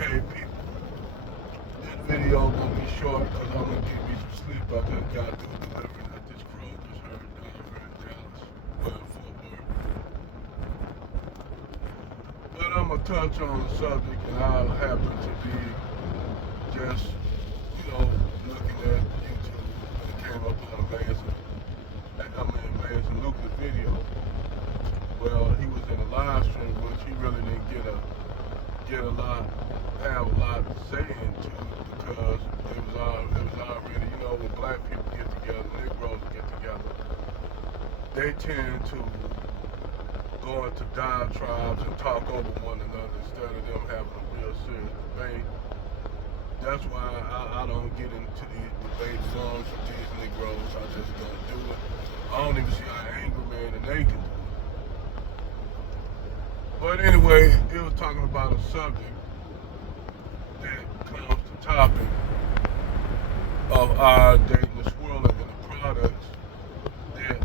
Okay, people, this video gonna be short because I'm gonna give me some sleep. I just got through delivering at this Kroger's down here in Dallas, Fort Worth. But I'm gonna touch on the subject, and I happen to be just, looking at YouTube and it came up on Amazing Lucas video. Well, he was in a live stream, which he really didn't have a lot to say into, because it was already, when black people get together, Negroes get together, they tend to go into diatribes and talk over one another instead of them having a real serious debate. That's why I don't get into these debate forums with these Negroes. I just don't do it. I don't even see how angry man and they can do it. But anyway, it was talking about a subject that comes to topic of our dating and swirling and the products that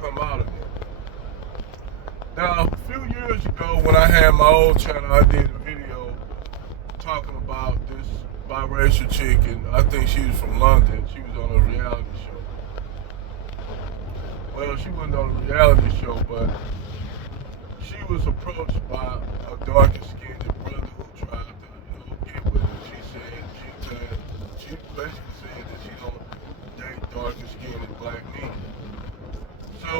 come out of it. Now, a few years ago when I had my old channel, I did a video talking about this biracial chick, and I think she was from London. She was on a reality show. Well, she wasn't on a reality show, but she was approached by a darker skinned brother who tried to, get with her. She basically said that she don't date darker skinned black men. So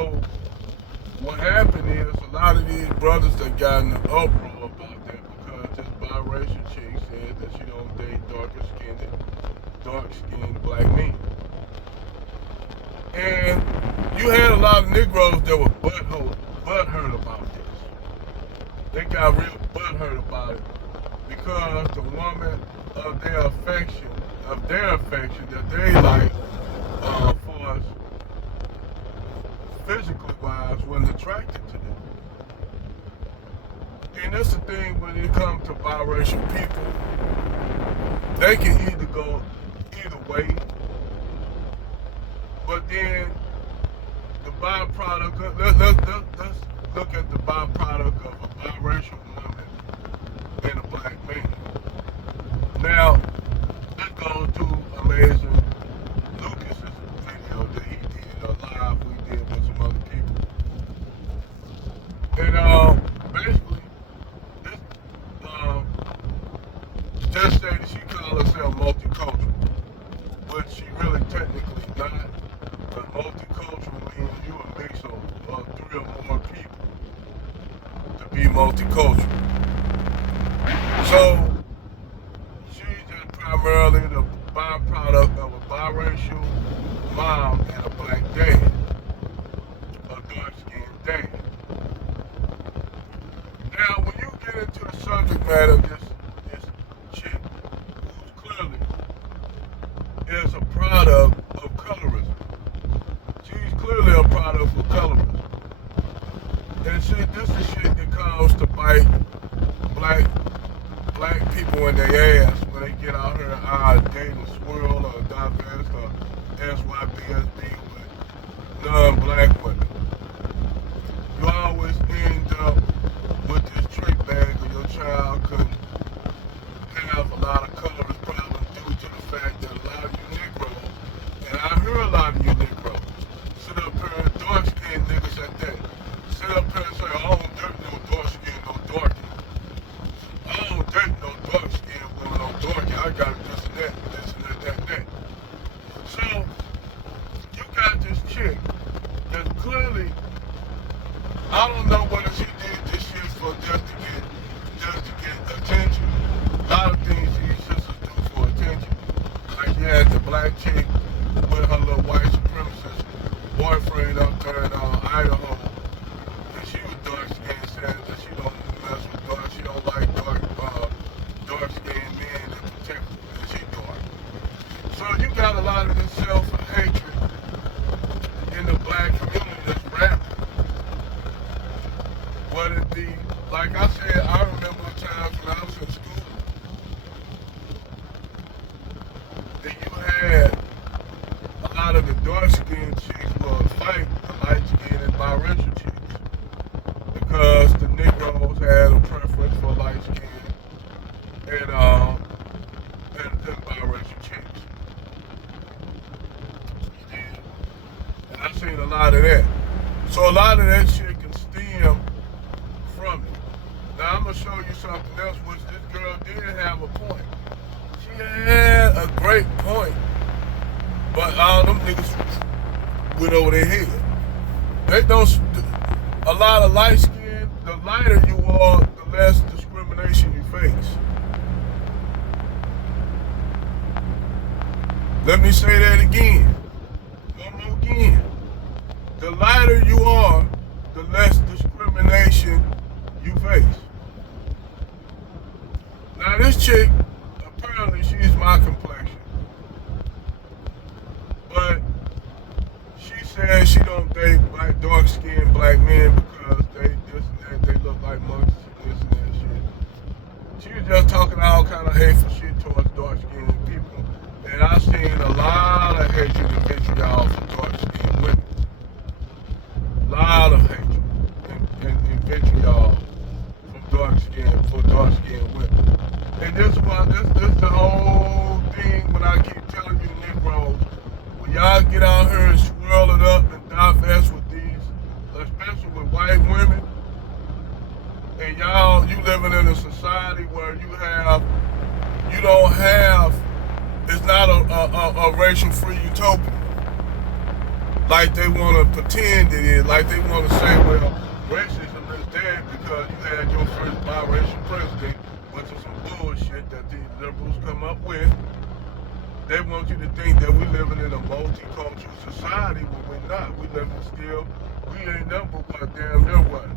what happened is a lot of these brothers that got in an uproar about that because this biracial chick said that she don't date dark skinned black men. And you had a lot of Negroes that were butthurt about this. They got real butthurt about it because the woman of their affection that they like, for us, physically wise, wasn't attracted to them. And that's the thing when it comes to biracial people. They can either go either way, but then the byproduct, let's look at the byproduct of a biracial woman and a black man. Now, let's go to Amazing Lucas's video that he did, a live we did with some other people. And basically, this just say that she calls herself multicultural, but she really technically not. But multicultural means you a mix of 3 or more people to be multicultural. So she's just primarily the byproduct of a biracial mom and a black dad, a dark-skinned dad. Now, when you get into the subject matter of this chick, who's clearly is a product of colorism. She's clearly a product of colorism. And this is shit that comes to bite black people in their ass when they get out here and date and swirl or divest or SYBSB with non-black women. You always end up with this trick bag or your child could have a lot of colorist problems due to the fact that a lot of you Negroes, and I hear a lot of you Negroes, sit up here and dark-skinned niggas at that. Sit up here and say, I don't date no dark-skinned, no darkie. I don't date no dark-skinned women, no darkie. I got this and that. So, you got this chick that clearly, I don't know whether she did this shit for just to get attention. A lot of things these sisters do for attention. Like you had the black chick with her little white supremacist boyfriend up there in Idaho. And she was dark-skinned, saying that she don't mess with dark, she don't like dark-skinned men in particular, and she dark. So you got a lot of this self-hatred in the black community that's rampant. Whether it be, like I said, I remember a time when I was in school, that you had a lot of the dark-skinned chicks will fight the light-skinned and biracial chicks because the Negroes had a preference for light-skinned and biracial chicks. Yeah. And I've seen a lot of that. So a lot of that shit can stem from it. Now I'm gonna show you something else, which this girl did have a point. She had a great point, but all them niggas went over their head. They don't. A lot of light skin. The lighter you are, the less discrimination you face. Let me say that again. One more again. The lighter you are, the less discrimination you face. Now this chick, apparently she's my complexion. But she says she don't date dark-skinned black men because they this and that, they look like monkeys and this and that shit. She was just talking all kind of hateful shit towards dark-skinned people. And I've seen a lot of hatred and vitriol for dark-skinned women. A lot of hatred and vitriol for dark-skinned women. And this the whole thing when I keep telling you Negroes, when y'all get out here and swirl it up and divest with these, especially with white women, and you living in a society where it's not a racial-free utopia. Like they want to pretend it is, like they want to say, well, racism is dead because you had your first biracial president, which is some bullshit that these liberals come up with. They want you to think that we're living in a multicultural society when we're not. We ain't nothing but what damn near what?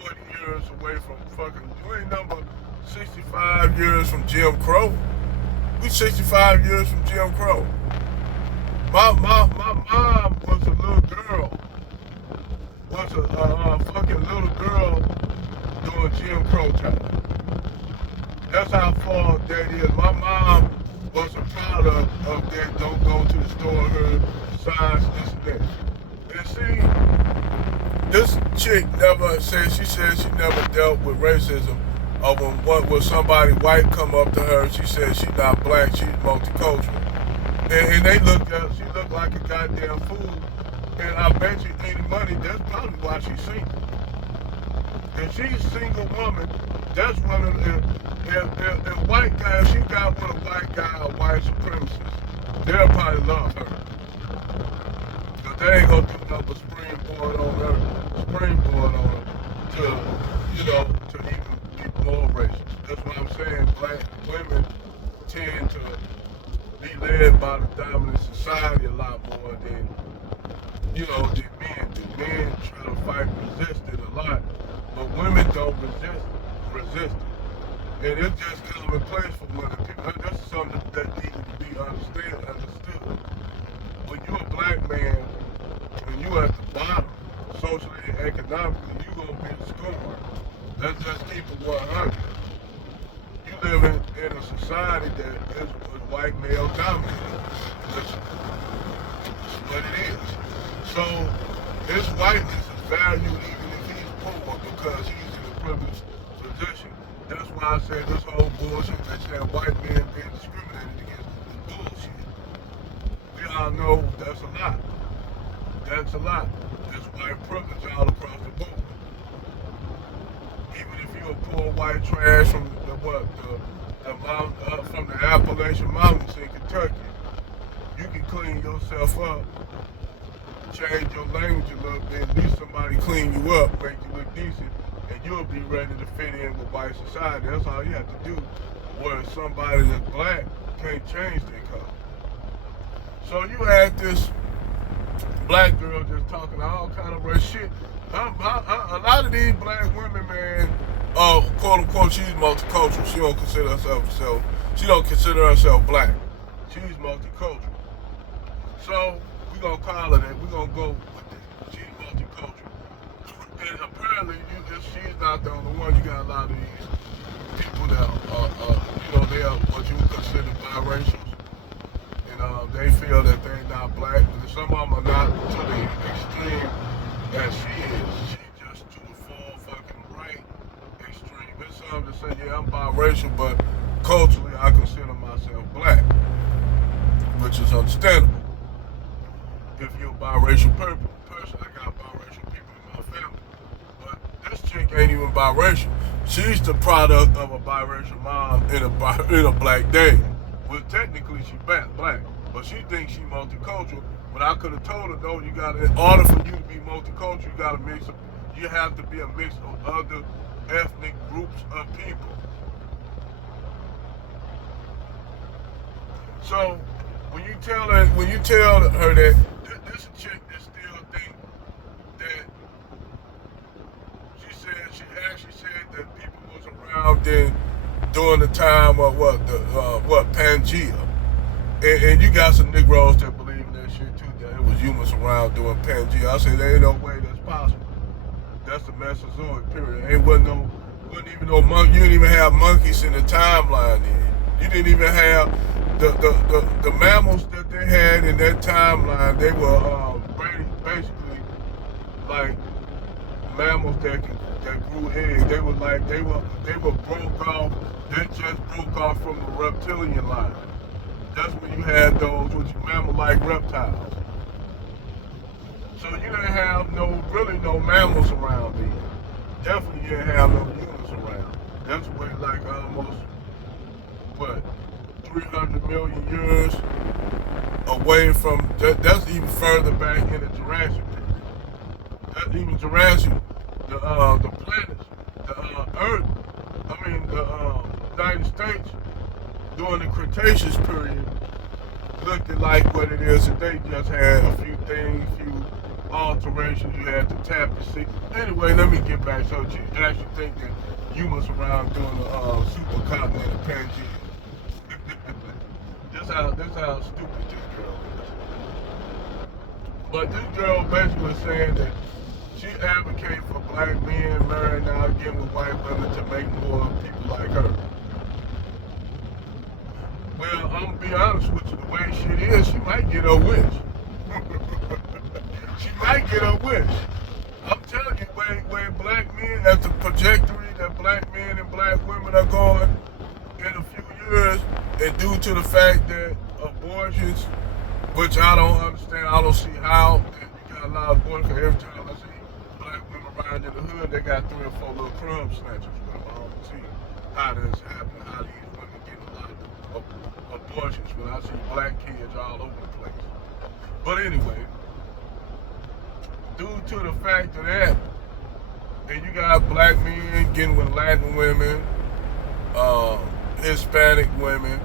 40 years away from you ain't number 65 years from Jim Crow. We 65 years from Jim Crow. My mom was a little girl. Was a fucking little girl during Jim Crow time. That's how far that is. My mom was a product of that. Don't go to the store, her signs, this and that. And see, this chick she said she never dealt with racism. When somebody white come up to her, she said she's not black, she's multicultural. And she looked like a goddamn fool. And I bet you any money, that's probably why she's single. If she's a single woman, that's one of the white guy, if she got with a white guy, a white supremacist, they'll probably love her. Because they ain't gonna do nothing but springboard on her to even be more racist. That's what I'm saying. Black women tend to be led by the dominant society a lot more than men do. Men try to fight and resist it a lot, but women don't resist it. And it's just commonplace for women. That's something that needs to be understood. When you're a black man, when you're at the bottom, socially and economically, you're going to be scorned. Let's just keep it 100. You live in a society that is white male dominated. That's what it is. So his whiteness is valued even if he's poor because he's in a privileged position. That's why I said this whole bullshit that said white men being discriminated against is bullshit. We all know that's a lie. That's a lie. There's white privilege all across the board. Even if you're a poor white trash from from the Appalachian Mountains in Kentucky, you can clean yourself up, change your language a little bit, at least somebody clean you up, make you look decent, and you'll be ready to fit in with white society. That's all you have to do. Where somebody that's black can't change their color. So you had this black girl just talking all kind of race shit. A lot of these black women, man, quote unquote, she's multicultural. She don't consider herself black. She's multicultural. So we're gonna call her that. We're gonna go with that. She's multicultural. And apparently, if she's not the only one, you got a lot of these people that they are what you would consider biracials. And they feel that they're not black, but some of them are not to the extreme that she is. She's just to the full fucking right extreme. comes and say, yeah, I'm biracial, but culturally I consider myself black, which is understandable. If you're a biracial person, I got biracial people in my family. But this chick ain't even biracial. She's the product of a biracial mom and a black dad. Well, technically she's black, but she thinks she's multicultural. But I could have told her, no, you got to, in order for you to be multicultural, you got to mix up. You have to be a mix of other ethnic groups of people. So when you tell her that this chick that still think that she actually said that people was around then during the time of Pangea, and you got some Negroes that believe in that shit too, that it was humans around during Pangea. I say there ain't no way that's possible. That's the Mesozoic period. Wasn't even no monkey. You didn't even have monkeys in the timeline then. You didn't even have the mammals that they had in that timeline. They were basically like mammals that grew eggs. They were broke off. They just broke off from the reptilian line. That's when you had those mammal-like reptiles. So you didn't have really no mammals around then. Definitely you didn't have no humans around. That's way like almost 300 million years away from. That's even further back in the Jurassic period. That's even Jurassic. The planets, the Earth. The United States during the Cretaceous period looked at like what it is today. Just had a few things, few alterations. You had to tap the sea. Anyway, let me get back. So you actually think that humans around doing the supercontinent of Pangea. That's how stupid this girl is. But this girl basically saying that she advocates for black men marrying out again with white women to make more people like her. Well, I'm gonna be honest with you, the way shit is, she might get her wish. She might get her wish. I'm telling you, where black men, at the trajectory that black men and black women are going in a few years, and due to the fact that abortions, which I don't understand, I don't see how, you got a lot of abortions, every time I see black women riding in the hood, they got 3 or 4 little crumb snatchers with them. I don't see how this happening, how these women get a lot of abortions when I see black kids all over the place. But anyway, due to the fact of that, and you got black men getting with Latin women, Hispanic women,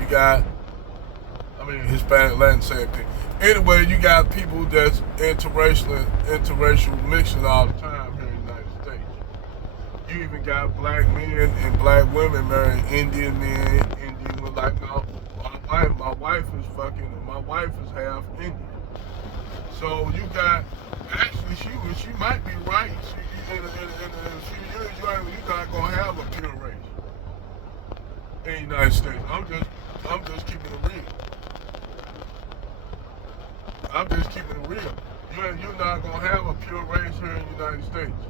you got, Hispanic, Latin, same thing. Anyway, you got people that's interracial mixing all the time here in the United States. You even got black men and black women marrying Indian men, Indian women. Like my wife is half Indian. So you got, actually she might be right. In a few years you're not gonna have a pure race in the United States. I'm just keeping it real. I'm just keeping it real. You're not gonna have a pure race here in the United States.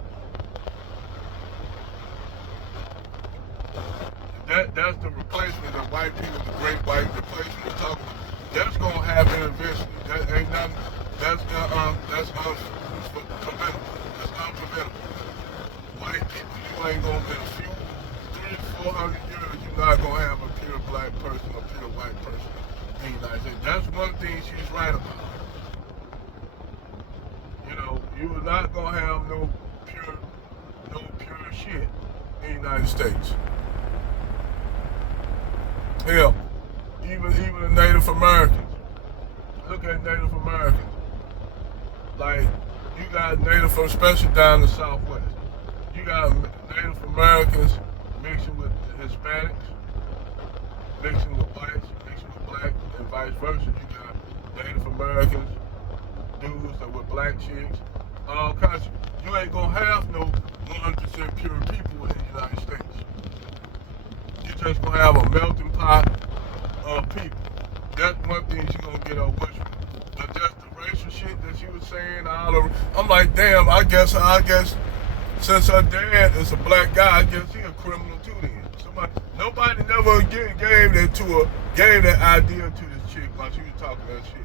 That's the replacement of white people, the great white replacement we're talking about. That's gonna happen eventually. That ain't nothing. That's unpreventable. That's unpreventable. White people, you ain't gonna be a few 300-400 years. You're not gonna have a pure black person, a pure white person in the United States. That's one thing she's right about. You're not gonna have no pure shit in the United States. Hell, even the Native Americans. Look at Native Americans. Like, you got Native, especially down in the Southwest. You got Native Americans mixing with Hispanics, mixing with whites, mixing with black, and vice versa. You got Native Americans, dudes that with black chicks, all kinds of. You ain't gonna have no 100% pure people in the United States. You're just gonna have a melting pot of people. That's one thing she's gonna get on with. But just the racial shit that she was saying, I'm like, damn, I guess since her dad is a black guy, I guess he a criminal too then. Nobody never again gave that idea to this chick while she was talking that shit.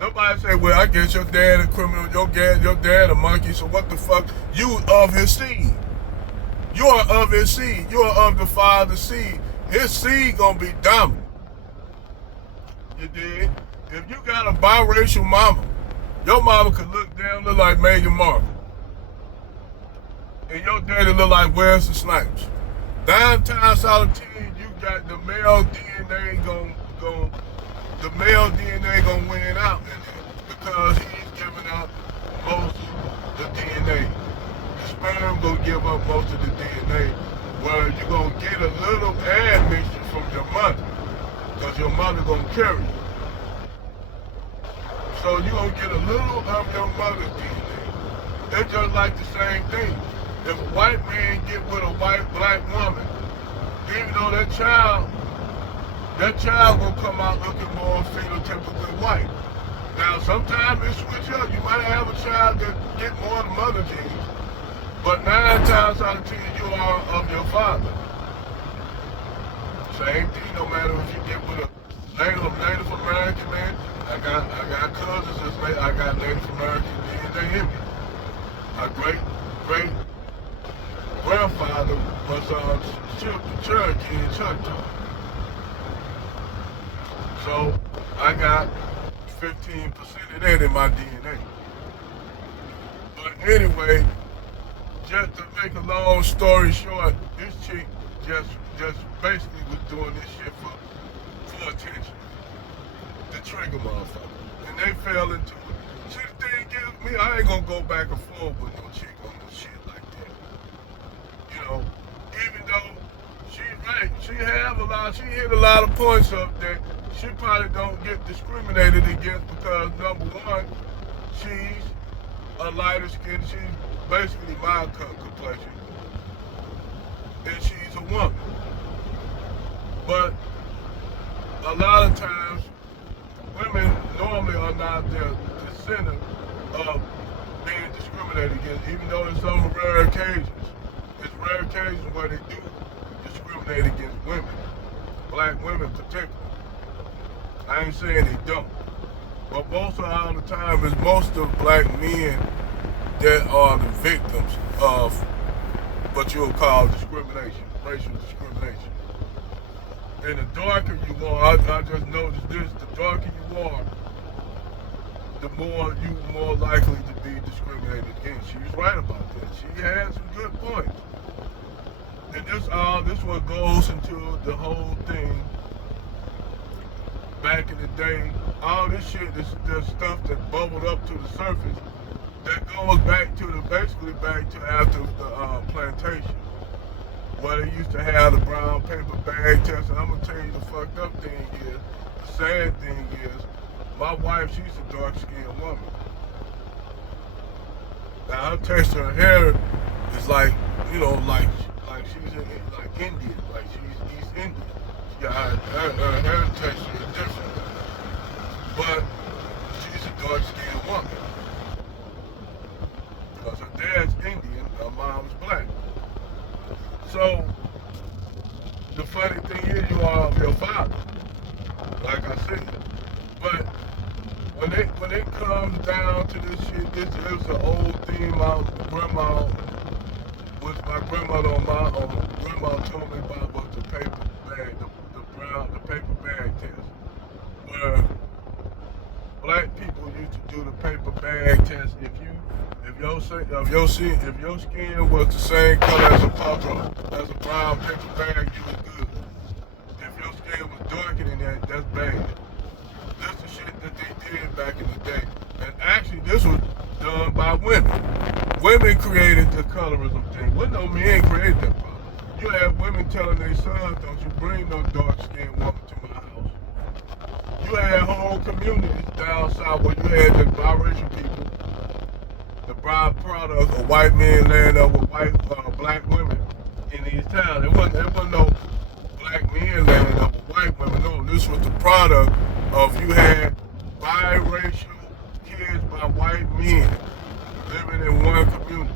Nobody said, well, I guess your dad a criminal, your dad a monkey, so what the fuck? You of his seed. You are of his seed. You are of the father's seed. His seed gonna be dominant. You dig? If you got a biracial mama, your mama could look like Meghan Markle. And your daddy look like Wesley Snipes. 9 times out of 10, you got the male DNA gonna win out in there because he's giving up most of the DNA. The sperm gonna give up most of the DNA, where you gonna get a little admixture from your mother, because your mother gonna carry you. So you gonna get a little of your mother's DNA. It's just like the same thing. If a white man get with a black woman, even though that child gonna come out looking more phenotypically white. Now sometimes it switch up. You might have a child that get more of the mother genes, but 9 times out of 10 you are of your father. Same thing, no matter if you get with a Native American man. I got cousins that's I got Native American DNA in me. My great grandfather was Cherokee and Choctaw. So I got 15% of that in my DNA. But anyway, just to make a long story short, this chick just basically was doing this shit for attention. To trigger motherfuckers. And they fell into it. See, the thing is, me, I ain't gonna go back and forth with no chick on no shit like that. You know, even though she's right, she hit a lot of points up that she probably don't get discriminated against because number one, she's a lighter skin, she's basically my complexion, and she's a woman. But a lot of times, women normally are not the center of being discriminated against, even though there's some rare occasions. It's rare occasions where they do discriminate against women, black women particularly. I ain't saying they don't. But most of the time, it's most of black men that are the victims of what you'll call discrimination, racial discrimination. And the darker you are, I just noticed this, the darker you are, the more likely to be discriminated against. She was right about that. She had some good points. And this what goes into the whole thing. Back in the day, all this shit, this stuff that bubbled up to the surface, that goes basically back to after the plantation, where they used to have the brown paper bag test. And I'm gonna tell you the fucked up thing is, the sad thing is, my wife, she's a dark-skinned woman. Now her texture, her hair is like, you know, like she's like Indian, like she's East Indian. She got her hair texture is different, but she's a dark-skinned woman. Because her dad's Indian, her mom's black. So, the funny thing is, you are of your father, like I said. But when it comes down to this shit, this is an old thing my grandma told me about was the paper bag, the paper bag test, where black people used to do the paper bag test. If your skin was the same color as a brown paper bag, you was good. If your skin was darker than that, that's bad. That's the shit that they did back in the day. And actually, this was done by women. Women created the colorism thing. Well, no men created that problem. You have women telling their sons, don't you bring no dark-skinned woman to my house. You had whole communities down south where you had the biracial people, the byproduct of white men laying up with black women in these towns. It wasn't no black men laying up with white women. No, this was the product of you had biracial kids by white men living in one community,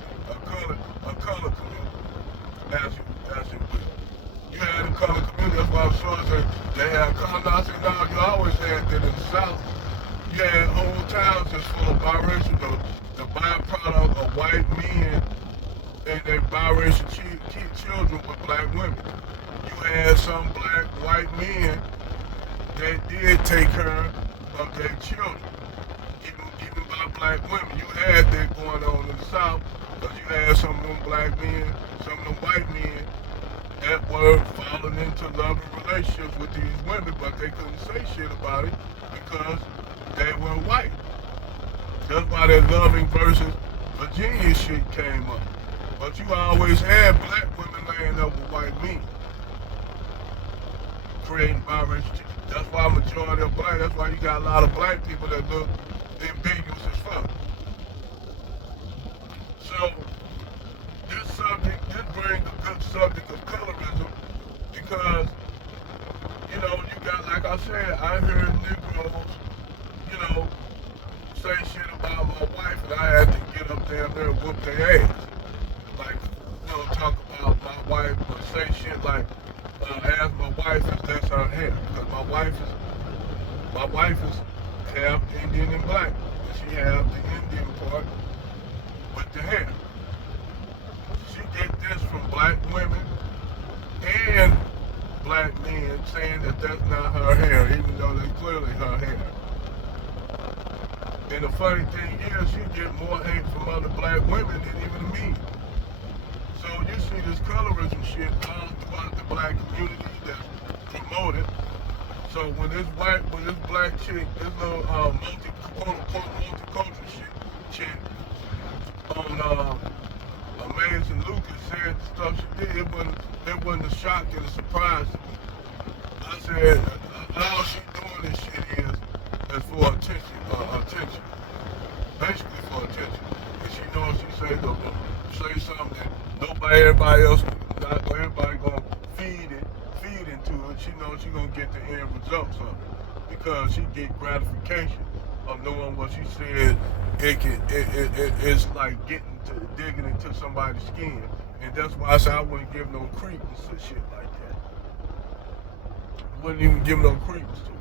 They had come out and now you always had that in the South. You had whole towns just full of biracial, the byproduct of white men and their biracial children with black women. You had some black white men that did take care of their children, even by black women. You had that going on in the South, because you had some of them black men, some of them white men that were falling into loving relationships with these women, but they couldn't say shit about it because they were white. That's why that loving versus Virginia shit came up. But you always had black women laying up with white men, creating biracial children. That's why majority of black, that's why you got a lot of black people that look ambiguous as fuck. So, this brings a good subject of colorism because, you know, you got, like I said, I heard Negroes, you know, say shit about my wife and I had to get up there and whoop their ass. Like, you know, talk about my wife, but say shit like, as my wife is that's her hair, because my wife is half Indian and black, and she has the Indian part with the hair. She get this from black women and black men saying that that's not her hair, even though that's clearly her hair. And the funny thing is, she get more hate from other black women than even me. So you see this colorism shit all throughout the black community that's promoted. So when this black chick, this little multicultural chick on Amazing Lucas said the stuff she did, it wasn't a shock and a surprise to me. I said, all she doing this shit is for attention. Basically for attention. And she knows she say something that everybody else, everybody gonna feed into it. She knows she gonna get the end results of it because she get gratification of knowing what she said. It's like digging into somebody's skin, and that's why I said I wouldn't give no credence to shit like that. Wouldn't even give no credence to it.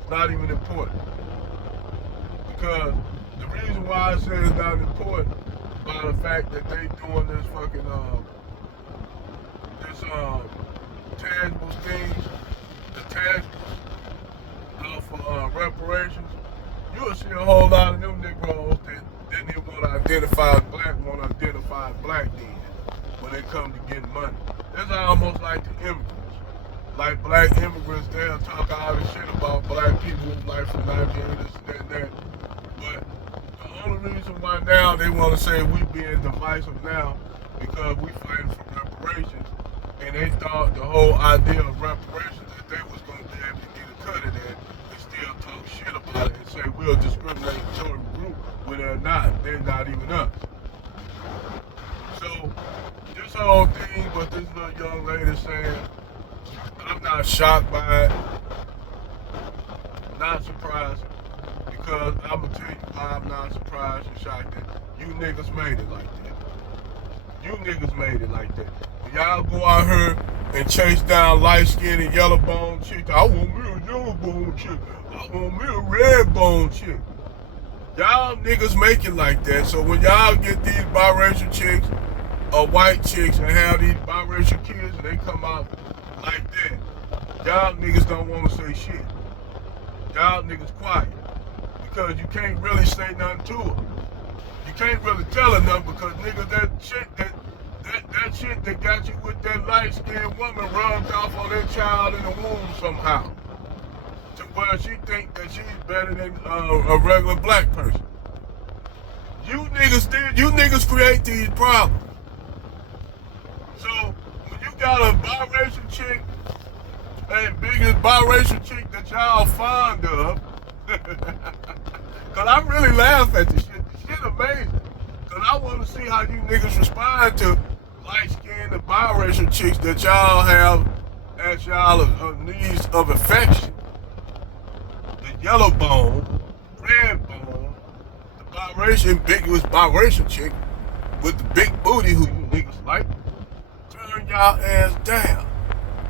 It's not even important because the reason why I say it's not important by the fact that they doing this fucking tangible things, the tangibles for reparations. You'll see a whole lot of them Negroes that didn't even want to identify as black, want to identify as black then when they come to get money. It's almost like the immigrants. Like black immigrants, they'll talk all this shit about black people, like from Nigeria, this and that. But the only reason why now they want to say we being divisive now because we fighting for reparations, and they thought the whole idea of reparations that they was going to be able to get a cut of that and still talk shit about it and say we're a discriminatory group when they're not. They're not even us. So this whole thing, but this little young lady saying, I'm not shocked by it, not surprised, because I'm going to tell you why I'm not surprised and shocked that you niggas made it like that. You niggas made it like that. When y'all go out here and chase down light-skinned and yellow-bone chicks, I want me a yellow-bone chick, I want me a red-bone chick. Y'all niggas make it like that, so when y'all get these biracial chicks or white chicks and have these biracial kids and they come out like that, y'all niggas don't want to say shit. Y'all niggas quiet. Because you can't really say nothing to her. You can't really tell her nothing because nigga, that shit that got you with that light-skinned woman rubbed off on that child in the womb somehow. To where she think that she's better than a regular black person. You niggas create these problems. So when you got a biracial chick, and biggest biracial chick that y'all fond of, cause I really laugh at this shit. This shit amazing. Cause I want to see how you niggas respond to light-skinned and biracial chicks that y'all have as y'all needs of affection. The yellow bone, red bone, the biracial, ambiguous biracial chick with the big booty who you niggas like. Turn y'all ass down.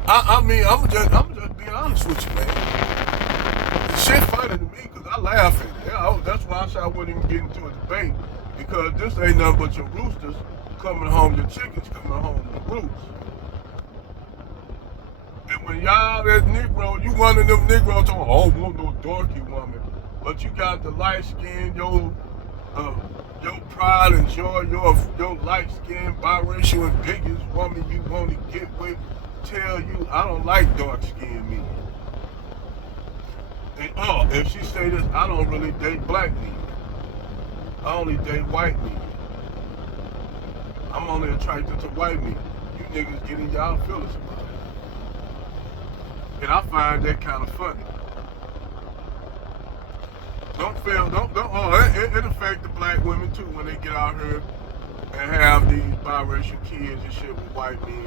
I mean, I'm just be honest with you, man. The shit funny to me because I laugh at it. Yeah, that's why I said I wouldn't even get into a debate because this ain't nothing but your roosters coming home, your chickens coming home to roost. And when y'all that Negro, you one of them Negroes talking, oh, want no darky woman, but you got the light skin, uh, your pride and joy, your light skin, biracial and biggest woman you want to get with, tell you I don't like dark skinned men. And if she say this, I don't really date black men. I only date white men. I'm only attracted to white men. You niggas getting y'all feelings about it. And I find that kind of funny. It affect the black women too when they get out here and have these biracial kids and shit with white men.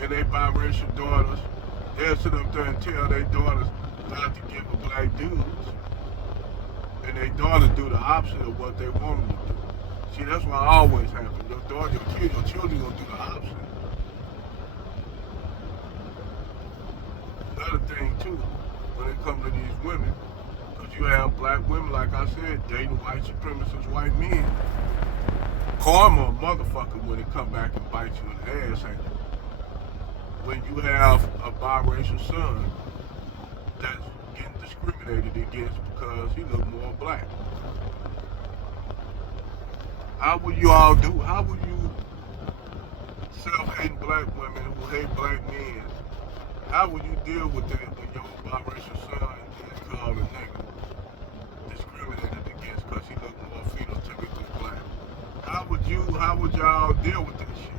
And they biracial daughters, they'll sit up there and tell their daughters not to give a black dudes. And their daughters do the opposite of what they want them to do. See, that's why it always happens. Your daughter, your children gonna do the opposite. Another thing too, when it comes to these women, because you have black women, like I said, dating white supremacist white men. Karma a motherfucker when it come back and bite you in the ass, ain't it? When you have a biracial son that's getting discriminated against because he look more black. How would you all do? How would you self-hating black women who hate black men? How would you deal with that when your biracial son is called a nigga, discriminated against because he look more phenotypically black? How would y'all deal with that shit?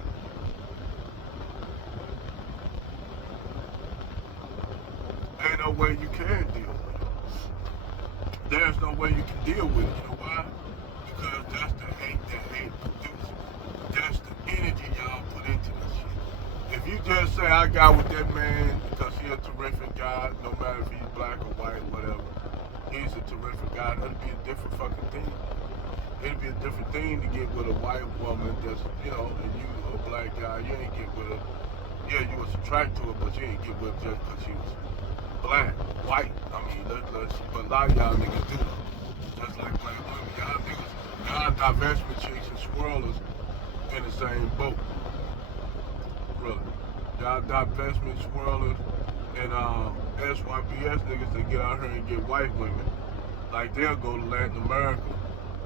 Ain't no way you can deal with it. There's no way you can deal with it. You know why? Because that's the hate that hate produces. That's the energy y'all put into this shit. If you just say I got with that man because he's a terrific guy, no matter if he's black or white, whatever, he's a terrific guy, that'd be a different fucking thing. It'd be a different thing to get with a white woman that's, and you a black guy, you ain't get with her. Yeah, you was attracted to her, but you ain't get with her just because she was black, white. I mean, but a lot of y'all niggas do that. Just like black women, y'all niggas, y'all divestment chicks and swirlers in the same boat. Really. Y'all divestment swirlers and SYBS niggas that get out here and get white women. Like they'll go to Latin America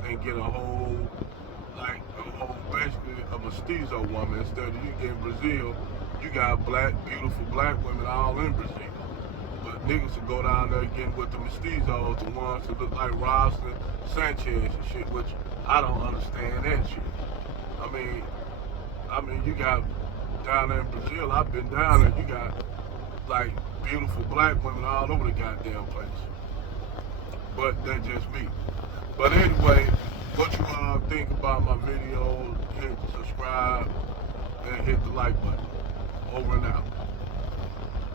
and get basically a mestizo woman instead of you getting Brazil. You got beautiful black women all in Brazil. But niggas will go down there getting with the mestizos, the ones that look like Rosalind Sanchez and shit, which I don't understand that shit. I mean, you got down there in Brazil, I've been down there, you got like beautiful black women all over the goddamn place. But that's just me. But anyway, what you all think about my videos, hit subscribe and hit the like button. Over and out.